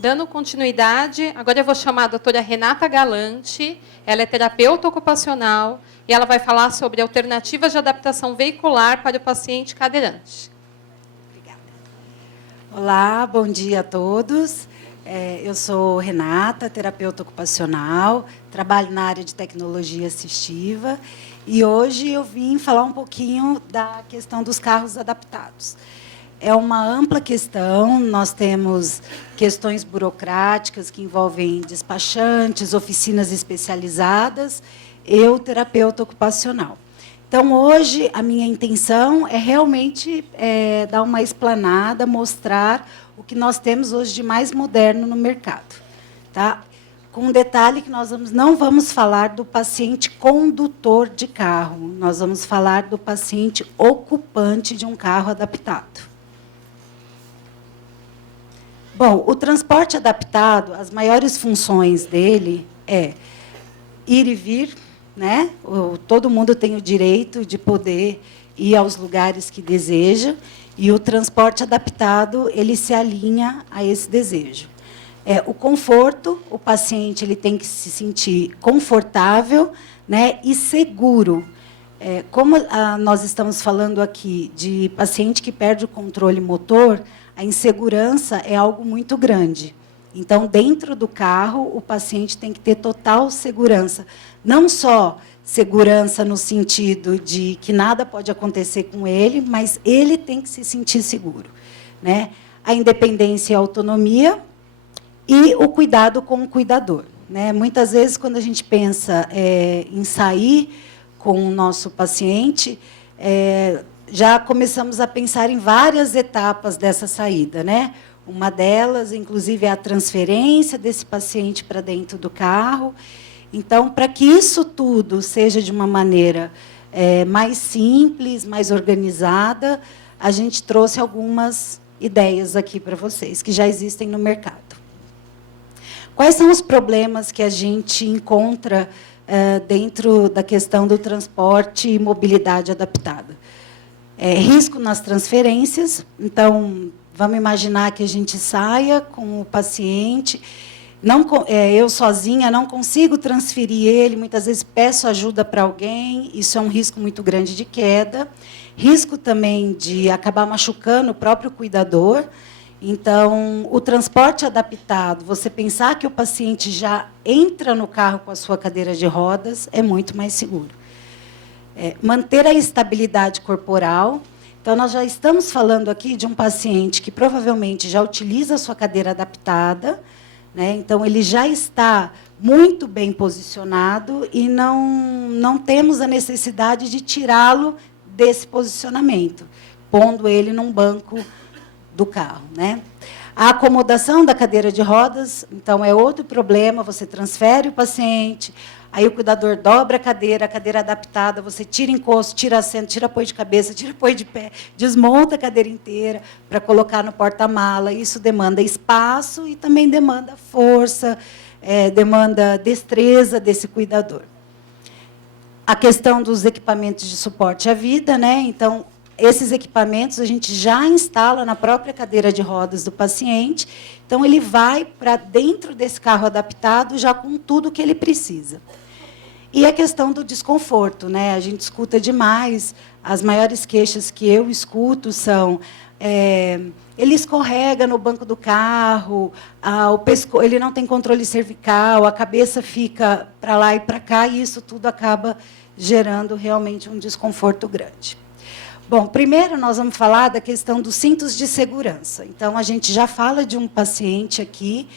Dando continuidade, agora eu vou chamar a doutora Renata Galante. Ela é terapeuta ocupacional e ela vai falar sobre alternativas de adaptação veicular para o paciente cadeirante. Obrigada. Olá, bom dia a todos. Eu sou Renata, terapeuta ocupacional, trabalho na área de tecnologia assistiva e hoje eu vim falar um pouquinho da questão dos carros adaptados. É uma ampla questão, nós temos questões burocráticas que envolvem despachantes, oficinas especializadas, eu, terapeuta ocupacional. Então, hoje, a minha intenção é realmente dar uma explanada, mostrar o que nós temos hoje de mais moderno no mercado. Tá? Com um detalhe que nós não vamos falar do paciente condutor de carro, nós vamos falar do paciente ocupante de um carro adaptado. Bom, o transporte adaptado, as maiores funções dele é ir e vir, né? Todo mundo tem o direito de poder ir aos lugares que deseja, e o transporte adaptado, ele se alinha a esse desejo. O conforto, o paciente ele tem que se sentir confortável, né, e seguro. Como nós estamos falando aqui de paciente que perde o controle motor, a insegurança é algo muito grande. Então, dentro do carro, o paciente tem que ter total segurança. Não só segurança no sentido de que nada pode acontecer com ele, mas ele tem que se sentir seguro, né? A independência e a autonomia e o cuidado com o cuidador, né? Muitas vezes, quando a gente pensa em sair com o nosso paciente, já começamos a pensar em várias etapas dessa saída, né? Uma delas, inclusive, é a transferência desse paciente para dentro do carro. Então, para que isso tudo seja de uma maneira mais simples, mais organizada, a gente trouxe algumas ideias aqui para vocês, que já existem no mercado. Quais são os problemas que a gente encontra dentro da questão do transporte e mobilidade adaptada? Risco nas transferências. Então, vamos imaginar que a gente saia com o paciente, eu sozinha não consigo transferir ele, muitas vezes peço ajuda para alguém, isso é um risco muito grande de queda. Risco também de acabar machucando o próprio cuidador. Então, o transporte adaptado, você pensar que o paciente já entra no carro com a sua cadeira de rodas, é muito mais seguro. Manter a estabilidade corporal. Então, nós já estamos falando aqui de um paciente que provavelmente já utiliza a sua cadeira adaptada, né? Então, ele já está muito bem posicionado e não temos a necessidade de tirá-lo desse posicionamento, pondo ele num banco do carro, né? A acomodação da cadeira de rodas, então, é outro problema, você transfere o paciente, aí o cuidador dobra a cadeira adaptada, você tira encosto, tira assento, tira apoio de cabeça, tira apoio de pé, desmonta a cadeira inteira para colocar no porta-mala. Isso demanda espaço e também demanda força, demanda destreza desse cuidador. A questão dos equipamentos de suporte à vida, né? Então, esses equipamentos a gente já instala na própria cadeira de rodas do paciente, então ele vai para dentro desse carro adaptado já com tudo que ele precisa. E a questão do desconforto, né? A gente escuta demais, as maiores queixas que eu escuto são ele escorrega no banco do carro, ele não tem controle cervical, a cabeça fica para lá e para cá, e isso tudo acaba gerando realmente um desconforto grande. Bom, primeiro nós vamos falar da questão dos cintos de segurança. Então, a gente já fala de um paciente aqui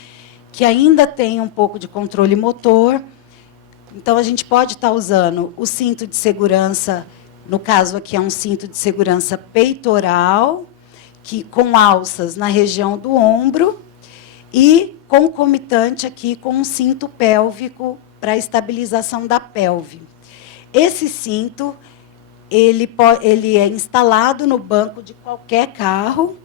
que ainda tem um pouco de controle motor. Então, a gente pode estar usando o cinto de segurança, no caso aqui é um cinto de segurança peitoral, com alças na região do ombro, e concomitante aqui com um cinto pélvico para estabilização da pelve. Esse cinto ele é instalado no banco de qualquer carro,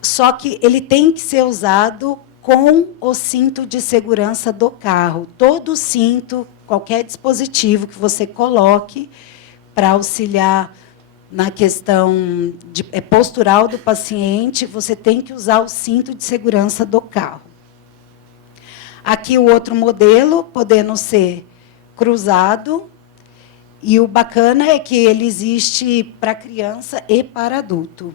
só que ele tem que ser usado com o cinto de segurança do carro. Todo cinto, qualquer dispositivo que você coloque para auxiliar na questão postural do paciente, você tem que usar o cinto de segurança do carro. Aqui o outro modelo, podendo ser cruzado, e o bacana é que ele existe para criança e para adulto.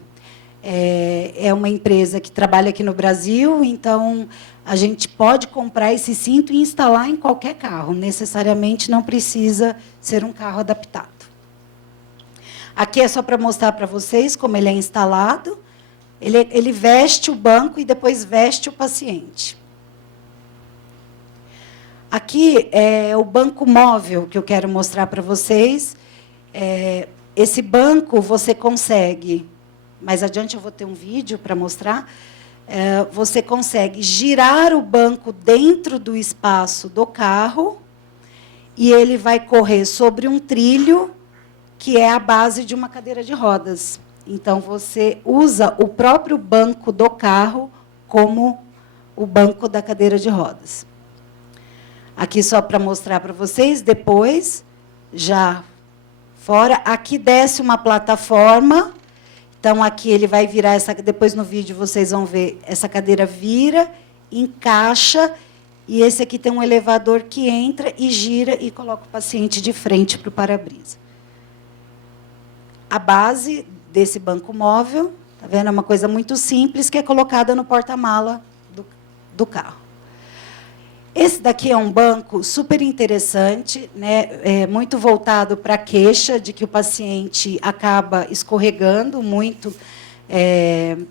É uma empresa que trabalha aqui no Brasil, então a gente pode comprar esse cinto e instalar em qualquer carro. Necessariamente não precisa ser um carro adaptado. Aqui é só para mostrar para vocês como ele é instalado. Ele veste o banco e depois veste o paciente. Aqui é o banco móvel que eu quero mostrar para vocês. Esse banco você consegue, mais adiante eu vou ter um vídeo para mostrar, você consegue girar o banco dentro do espaço do carro e ele vai correr sobre um trilho que é a base de uma cadeira de rodas. Então, você usa o próprio banco do carro como o banco da cadeira de rodas. Aqui só para mostrar para vocês, depois, já fora, aqui desce uma plataforma. Então, aqui ele vai virar, depois no vídeo vocês vão ver, essa cadeira vira, encaixa, e esse aqui tem um elevador que entra e gira e coloca o paciente de frente para o para-brisa. A base desse banco móvel, tá vendo? É uma coisa muito simples que é colocada no porta-mala do carro. Esse daqui é um banco super interessante, né? Muito voltado para a queixa de que o paciente acaba escorregando muito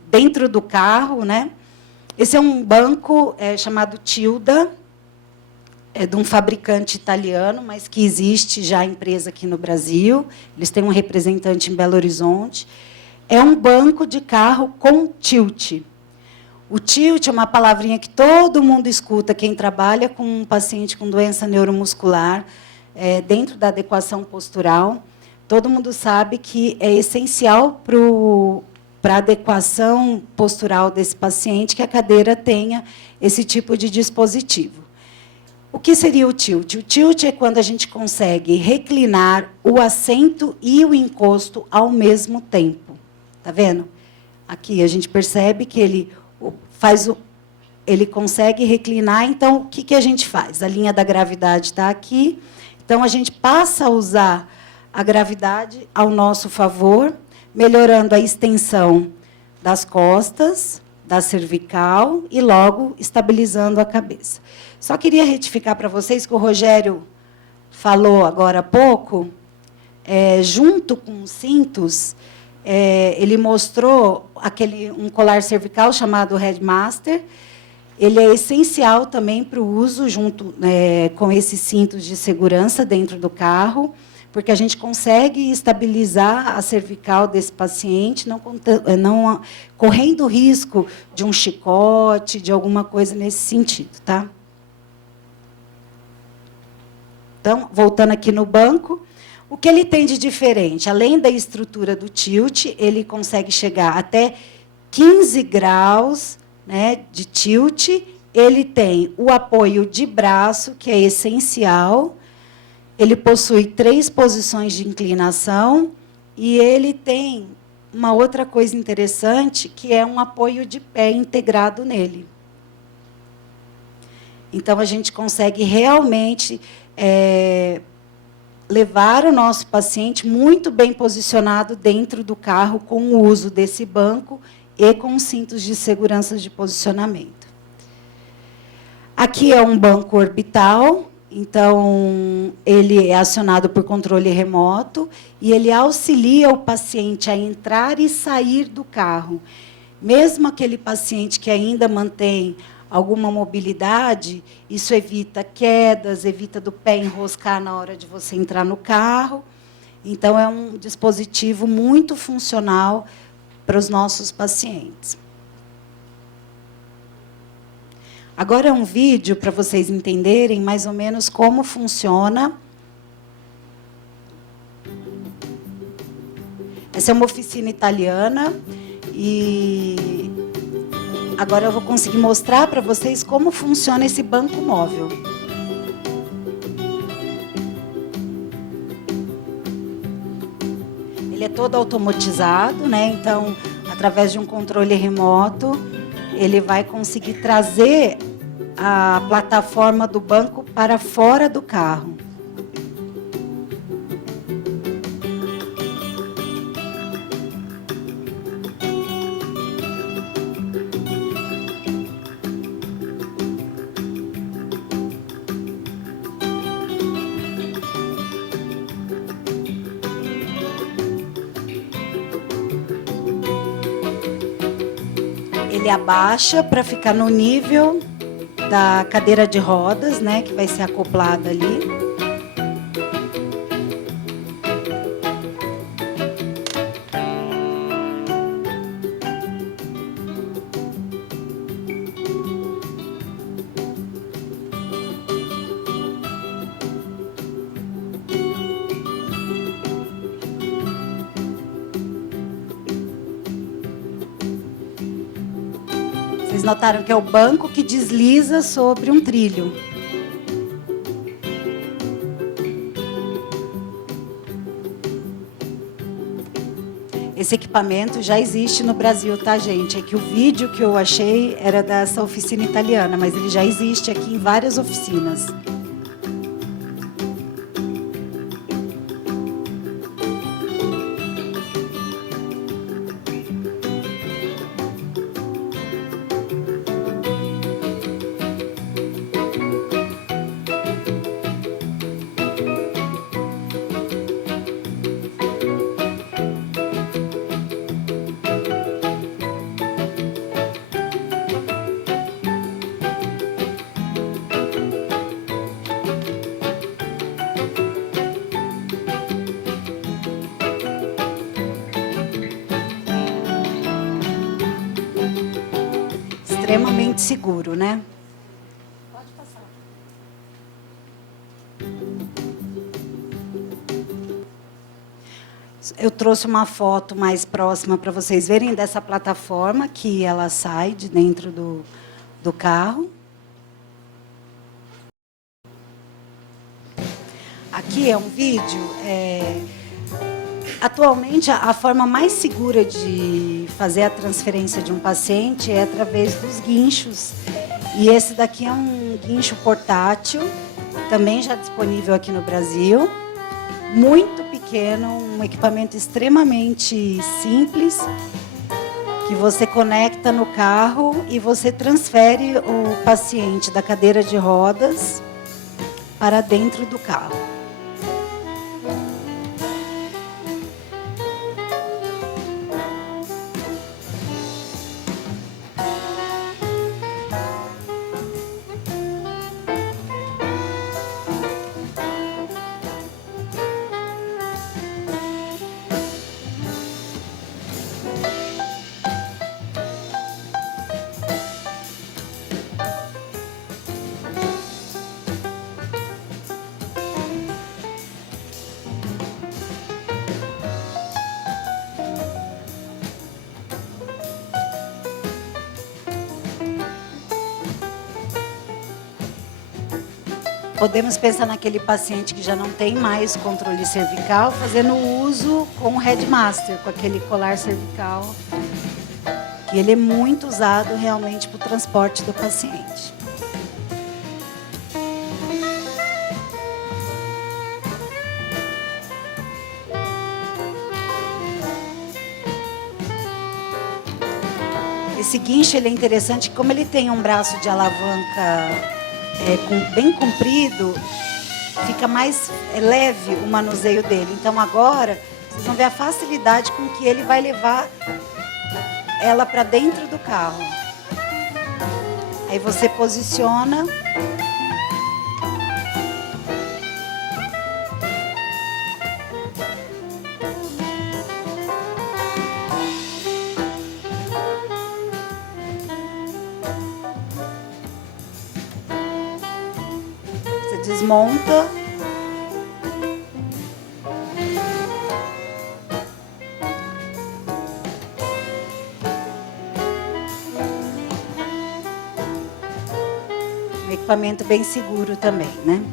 dentro do carro, né? Esse é um banco chamado Tilda, de um fabricante italiano, mas que existe já a empresa aqui no Brasil. Eles têm um representante em Belo Horizonte. É um banco de carro com tilt. O tilt é uma palavrinha que todo mundo escuta, quem trabalha com um paciente com doença neuromuscular, dentro da adequação postural. Todo mundo sabe que é essencial para a adequação postural desse paciente que a cadeira tenha esse tipo de dispositivo. O que seria o tilt? O tilt é quando a gente consegue reclinar o assento e o encosto ao mesmo tempo. Está vendo? Aqui a gente percebe que ele consegue reclinar. Então, o que a gente faz? A linha da gravidade está aqui. Então, a gente passa a usar a gravidade ao nosso favor, melhorando a extensão das costas, da cervical e, logo, estabilizando a cabeça. Só queria retificar para vocês que o Rogério falou agora há pouco, junto com os cintos, ele mostrou um colar cervical chamado Headmaster. Ele é essencial também para o uso junto com esses cintos de segurança dentro do carro, porque a gente consegue estabilizar a cervical desse paciente, não correndo risco de um chicote, de alguma coisa nesse sentido, tá? Então, voltando aqui no banco, o que ele tem de diferente? Além da estrutura do tilt, ele consegue chegar até 15 graus, né, de tilt. Ele tem o apoio de braço, que é essencial. Ele possui 3 posições de inclinação. E ele tem uma outra coisa interessante, que é um apoio de pé integrado nele. Então, a gente consegue realmente levar o nosso paciente muito bem posicionado dentro do carro com o uso desse banco e com os cintos de segurança de posicionamento. Aqui é um banco orbital, então ele é acionado por controle remoto e ele auxilia o paciente a entrar e sair do carro. Mesmo aquele paciente que ainda mantém alguma mobilidade, isso evita quedas, evita do pé enroscar na hora de você entrar no carro. Então, é um dispositivo muito funcional para os nossos pacientes. Agora é um vídeo para vocês entenderem mais ou menos como funciona. Essa é uma oficina italiana e agora eu vou conseguir mostrar para vocês como funciona esse banco móvel. Ele é todo automatizado, né? Então, através de um controle remoto, ele vai conseguir trazer a plataforma do banco para fora do carro. Ele abaixa para ficar no nível da cadeira de rodas, né, que vai ser acoplada ali. Vocês notaram que é o banco que desliza sobre um trilho. Esse equipamento já existe no Brasil, tá, gente? É que o vídeo que eu achei era dessa oficina italiana, mas ele já existe aqui em várias oficinas. Extremamente seguro, né? Pode passar. Eu trouxe uma foto mais próxima para vocês verem dessa plataforma que ela sai de dentro do carro. Aqui é um vídeo. Atualmente, a forma mais segura de fazer a transferência de um paciente é através dos guinchos. E esse daqui é um guincho portátil, também já disponível aqui no Brasil. Muito pequeno, um equipamento extremamente simples, que você conecta no carro e você transfere o paciente da cadeira de rodas para dentro do carro. Podemos pensar naquele paciente que já não tem mais controle cervical, fazendo uso com o Headmaster, com aquele colar cervical, que ele é muito usado realmente para o transporte do paciente. Esse guincho ele é interessante, como ele tem um braço de alavanca bem comprido, fica mais leve o manuseio dele. Então agora, vocês vão ver a facilidade com que ele vai levar ela para dentro do carro. Aí você posiciona. Desmonta. Um equipamento bem seguro também, né?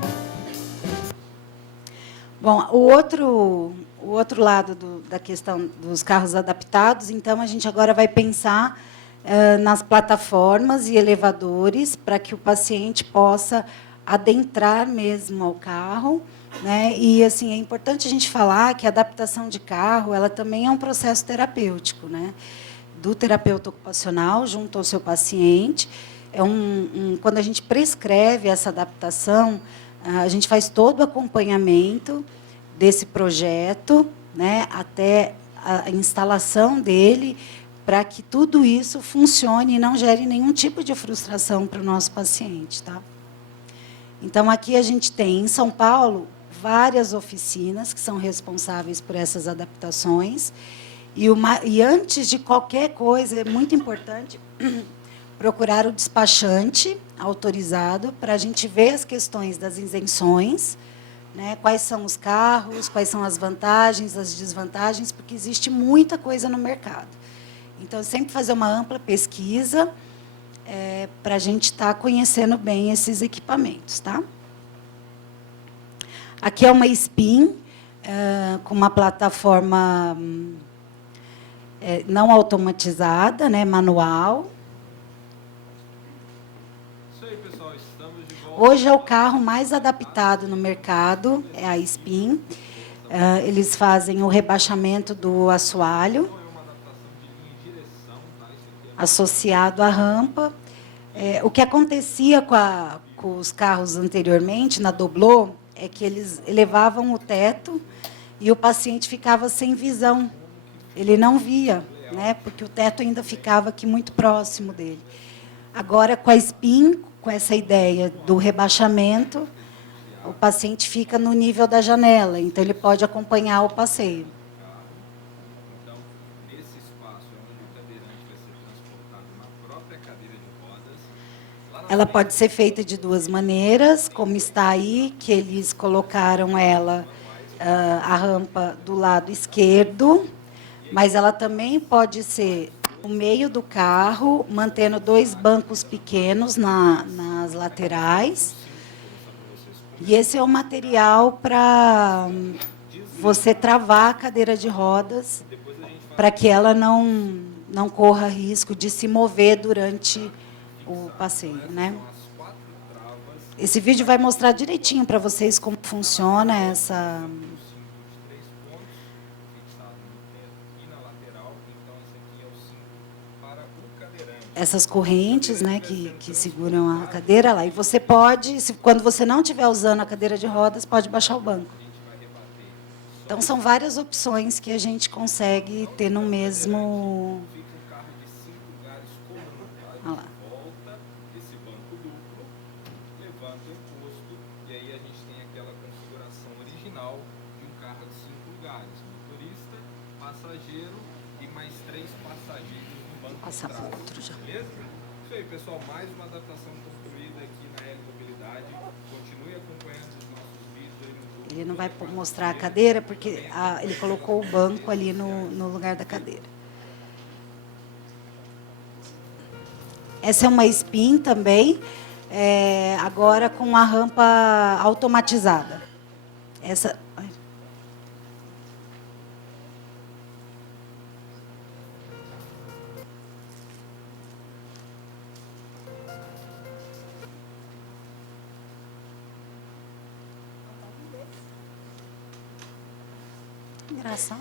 Bom, o outro lado da questão dos carros adaptados, então, a gente agora vai pensar nas plataformas e elevadores para que o paciente possa adentrar mesmo ao carro, né? E assim é importante a gente falar que a adaptação de carro, ela também é um processo terapêutico, né? Do terapeuta ocupacional junto ao seu paciente. Quando a gente prescreve essa adaptação, a gente faz todo o acompanhamento desse projeto, né, até a instalação dele, para que tudo isso funcione e não gere nenhum tipo de frustração para o nosso paciente. Tá? Então, aqui a gente tem, em São Paulo, várias oficinas que são responsáveis por essas adaptações. E antes de qualquer coisa, é muito importante procurar o despachante autorizado para a gente ver as questões das isenções, né, quais são os carros, quais são as vantagens, as desvantagens, porque existe muita coisa no mercado. Então, sempre fazer uma ampla pesquisa para a gente estar conhecendo bem esses equipamentos. Tá? Aqui é uma SPIN, com uma plataforma não automatizada, né, manual. Isso aí, pessoal, estamos de volta. Hoje é o carro mais adaptado no mercado, é a SPIN. Eles fazem o rebaixamento do assoalho, associado à rampa. O que acontecia com os carros anteriormente, na Doblô, é que eles elevavam o teto e o paciente ficava sem visão. Ele não via, né, porque o teto ainda ficava aqui muito próximo dele. Agora, com a SPIN, com essa ideia do rebaixamento, o paciente fica no nível da janela, então ele pode acompanhar o passeio. Então, nesse espaço é onde o cadeirante vai ser transportado na própria cadeira de rodas. Ela pode ser feita de duas maneiras, como está aí, que eles colocaram a rampa do lado esquerdo, mas ela também pode ser no meio do carro, mantendo 2 bancos pequenos nas laterais. E esse é o material para você travar a cadeira de rodas, para que ela não corra risco de se mover durante o passeio, né? Esse vídeo vai mostrar direitinho para vocês como funciona essas correntes, né, que seguram a cadeira lá. E você pode, quando você não estiver usando a cadeira de rodas, pode baixar o banco. Então, são várias opções que a gente consegue ter no mesmo... Olha lá. Esse banco duplo, levanta o encosto, e aí a gente tem aquela configuração original de um carro de 5 lugares. Motorista, passageiro e mais 3 passageiros no banco de Passar trás. para o outro já. Beleza? Isso aí, pessoal. Mais uma adaptação construída aqui na L Mobilidade. Continue acompanhando os nossos vídeos aí no YouTube. Ele não vai mostrar a cadeira, porque ele colocou o banco ali no lugar da cadeira. Essa é uma SPIN também, agora com a rampa automatizada. Essa... Engraçado.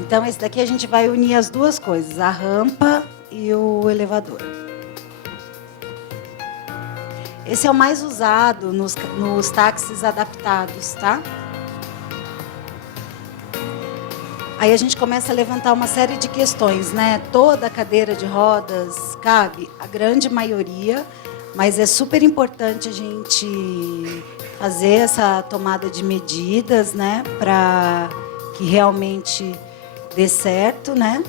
Então, esse daqui a gente vai unir as duas coisas, a rampa e o elevador. Esse é o mais usado nos táxis adaptados, tá? Aí a gente começa a levantar uma série de questões, né? Toda a cadeira de rodas cabe, a grande maioria, mas é super importante a gente fazer essa tomada de medidas, né? Para que realmente dê certo, né?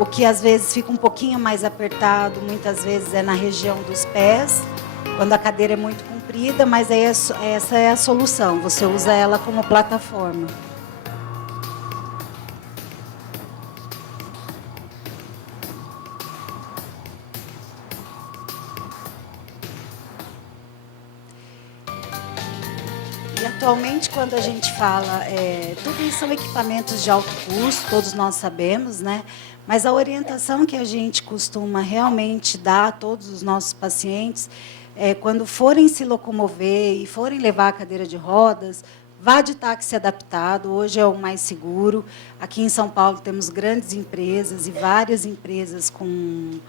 O que às vezes fica um pouquinho mais apertado, muitas vezes é na região dos pés, quando a cadeira é muito comprida, mas aí essa é a solução, você usa ela como plataforma. atualmente, quando a gente fala, tudo isso são equipamentos de alto custo, todos nós sabemos, né? Mas a orientação que a gente costuma realmente dar a todos os nossos pacientes quando forem se locomover e forem levar a cadeira de rodas, vá de táxi adaptado, hoje é o mais seguro. Aqui em São Paulo temos grandes empresas e várias empresas com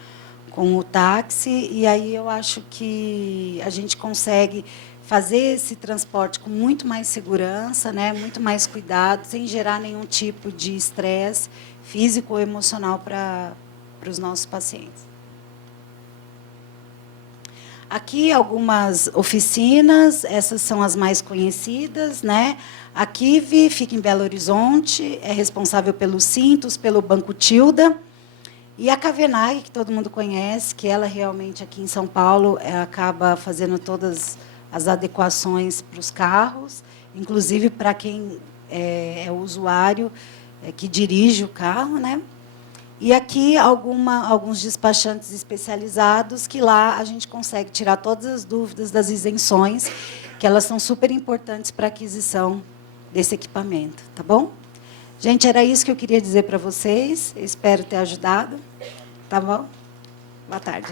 o táxi, e aí eu acho que a gente consegue fazer esse transporte com muito mais segurança, né, muito mais cuidado, sem gerar nenhum tipo de estresse físico ou emocional para os nossos pacientes. Aqui algumas oficinas, essas são as mais conhecidas, né? A Kive fica em Belo Horizonte, é responsável pelos cintos, pelo Banco Tilda. E a Cavenagh, que todo mundo conhece, que ela realmente aqui em São Paulo acaba fazendo todas as adequações para os carros, inclusive para quem é o usuário que dirige o carro, né? E aqui alguns despachantes especializados que lá a gente consegue tirar todas as dúvidas das isenções, que elas são super importantes para a aquisição desse equipamento, tá bom? Gente, era isso que eu queria dizer para vocês. Eu espero ter ajudado. Tá bom? Boa tarde.